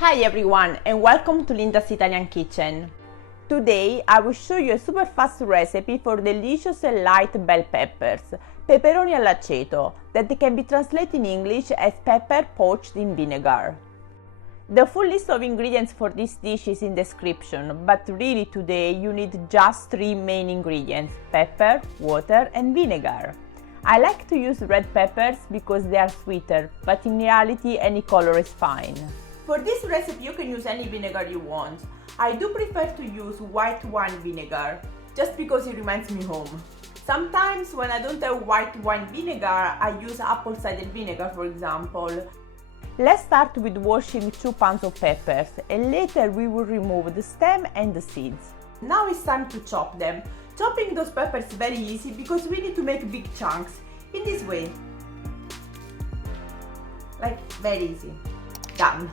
Hi everyone and welcome to Linda's Italian Kitchen. Today I will show you a super fast recipe for delicious and light bell peppers, peperoni all'aceto, that can be translated in English as pepper poached in vinegar. The full list of ingredients for this dish is in the description, but really today you need just 3 main ingredients: pepper, water and vinegar. I like to use red peppers because they are sweeter, but in reality any color is fine. For this recipe you can use any vinegar you want. I do prefer to use white wine vinegar, just because it reminds me home. Sometimes when I don't have white wine vinegar, I use apple cider vinegar for example. Let's start with washing 2 pounds of peppers and later we will remove the stem and the seeds. Now it's time to chop them. Chopping those peppers is very easy because we need to make big chunks, in this way. Like, very easy. Done.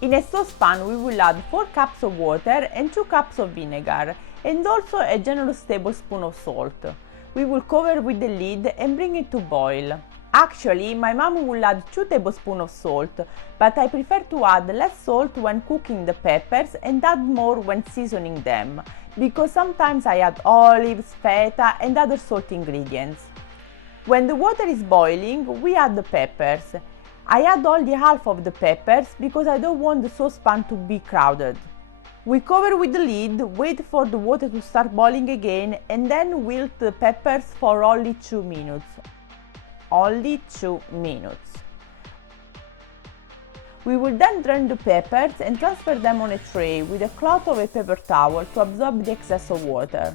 In a saucepan we will add 4 cups of water and 2 cups of vinegar and also a generous tablespoon of salt. We will cover with the lid and bring it to boil. Actually, my mom will add 2 tablespoons of salt, but I prefer to add less salt when cooking the peppers and add more when seasoning them, because sometimes I add olives, feta and other salt ingredients. When the water is boiling, we add the peppers. I add only half of the peppers because I don't want the saucepan to be crowded. We cover with the lid, wait for the water to start boiling again and then wilt the peppers for only 2 minutes. Only 2 minutes. We will then drain the peppers and transfer them on a tray with a cloth or a paper towel to absorb the excess of water.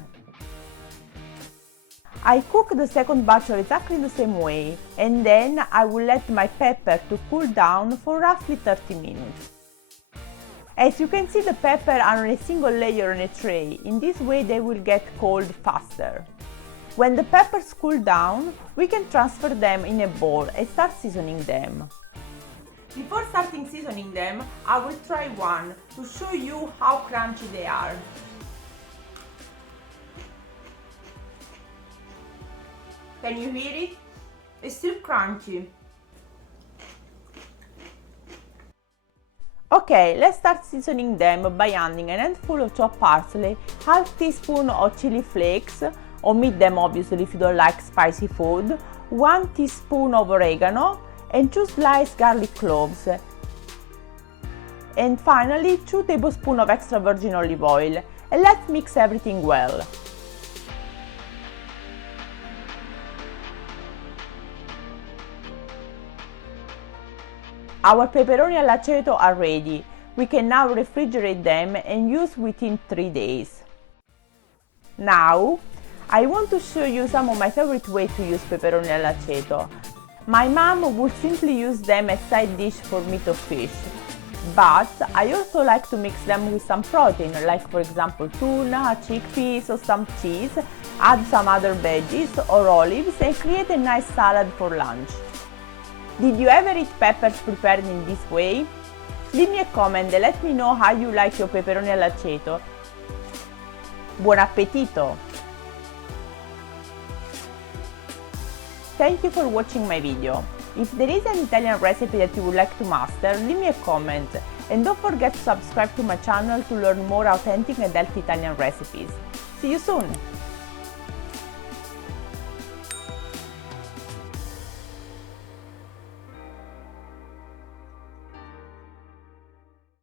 I cook the second batch exactly the same way and then I will let my pepper to cool down for roughly 30 minutes. As you can see, the pepper are on a single layer on a tray. In this way they will get cold faster. When the peppers cool down, we can transfer them in a bowl and start seasoning them. Before starting seasoning them, I will try one to show you how crunchy they are. Can you hear it? It's still crunchy. Okay, let's start seasoning them by adding a handful of chopped parsley, half teaspoon of chili flakes, omit them obviously if you don't like spicy food, 1 teaspoon of oregano and 2 sliced garlic cloves. And finally 2 tablespoons of extra virgin olive oil, and let's mix everything well. Our peperoni all'aceto are ready. We can now refrigerate them and use within 3 days. Now, I want to show you some of my favorite ways to use peperoni all'aceto. My mom would simply use them as side dish for meat or fish. But I also like to mix them with some protein, like for example tuna, chickpeas or some cheese, add some other veggies or olives and create a nice salad for lunch. Did you ever eat peppers prepared in this way? Leave me a comment and let me know how you like your peperoni all'aceto. Buon appetito! Thank you for watching my video. If there is an Italian recipe that you would like to master, leave me a comment and don't forget to subscribe to my channel to learn more authentic and healthy Italian recipes. See you soon!